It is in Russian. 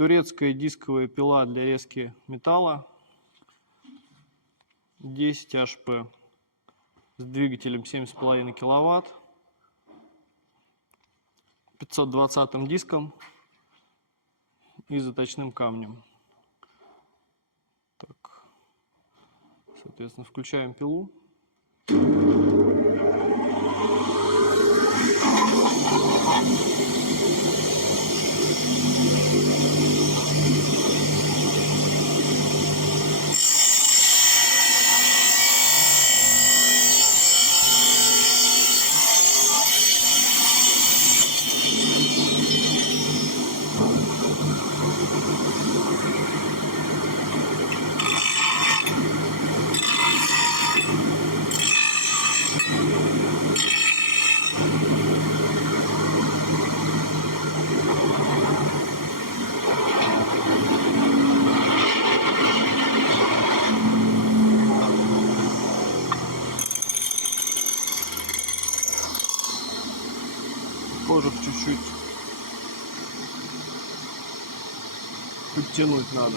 Турецкая дисковая пила для резки металла 10 HP с двигателем 7,5 киловатт, 520 диском и заточным камнем. Так, соответственно, включаем пилу. Кожух чуть-чуть подтянуть надо.